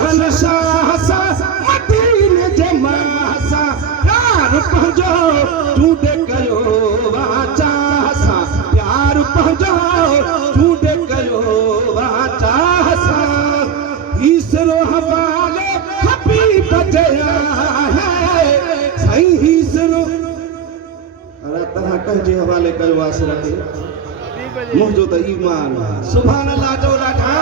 शहनशाह सा मदीने जे मासा प्यार पंहिंजो चूंडे कयो वाचा सा प्यार पंहिंजो चूंडे कयो वाचा सा ईसरो हवाले हबीब जया है सही ईसरो अरे तव्हां कंहिंजे हवाले कयो आहे सिर्फ़ मुंहिंजो त ईमान आहे सुभान अल्लाह जो ॾाढा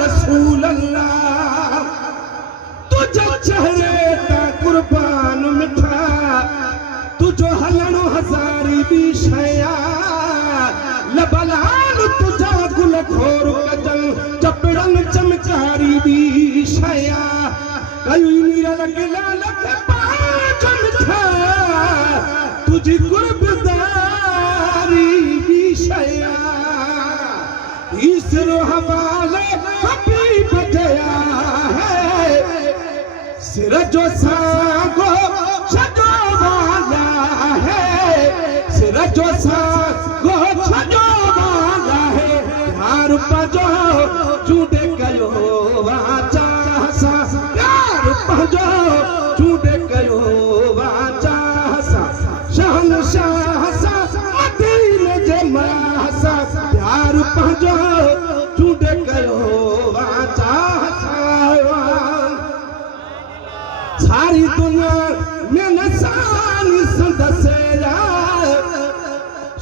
रसूल अल्लाह तुझे चेहरे ता कुर्बान मिठा तुझो हलणो हज़ारी बि शया लबलाल तुझा गुल खोर कजल चपड़न चमकारी बि शया कई नीरल गिलाल के पांच मिठा तुझी कुर्बानी बि शया ईसरो हवाले हबीब जया है सिर जो सागो छजो वाला है सिर जो सागो छजो वाला है प्यार पंहिंजो चूंडे कयो वाचा सा प्यार पंहिंजो चूंडे कयो वाचा सा शहनशाह सा मदीने जे मासा प्यार पंहिंजो चूंडे कयो वाचा सा सारी दुनिया में नसानी संदसेरा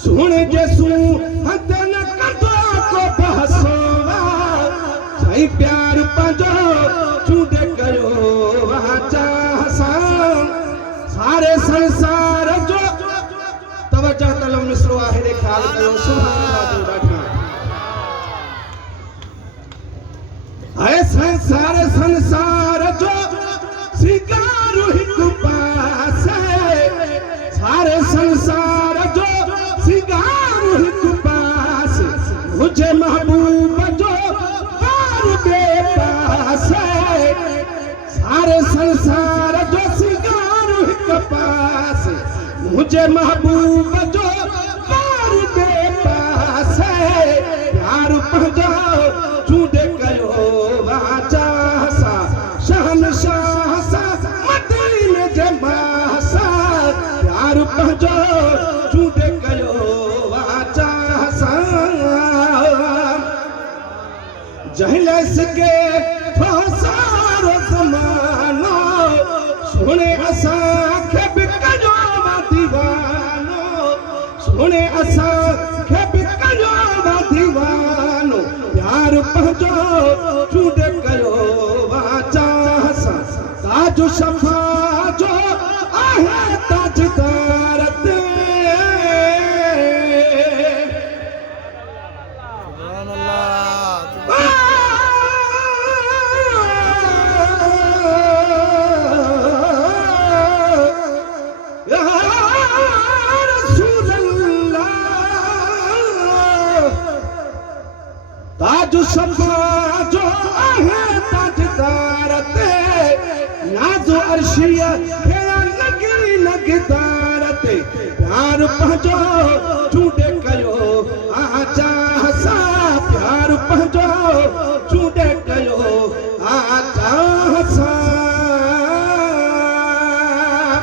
सुने जसू हद न कंदो को बहसोवा सही प्यार पंहिंजो चूंडे कयो वाचा सा सारे संसार जो तवज्जो तलब मिसरो आहे ख्याल कयो सुभान अल्लाह जो ॾाढा ऐसे सारे संसार जो सिगारू हिक पासे सारे संसार जो सिगारू हिक पासे मुझे महबूब जो पार बे पासे सारे संसार जो सिगारू हिक पासे मुझे महबूब जो पार बे पासे प्यार पंहिंजो चूंडे कयो वाचा सा शहनशाह सा मदीने जे मासा प्यार पंहिंजो चूंडे कयो वाचा सा जहिले सके थो सारो ज़मानो सुणे असांखे बि कयो दीवानो सुणे असांखे बि कयो दीवानो प्यार पंहिंजो चूंडे कयो वाचा सा ताजो शफा जो आहे ताजदार ते सुभान अल्लाह या रसूल अल्लाह ताजो शफा जो आहे ताजदार ते नाज़ो अर्शिया खेड़ा लगी लगदार ते प्यार पंहिंजो चूंडे कयो आचा सा प्यार पंहिंजो चूंडे कयो आचा सा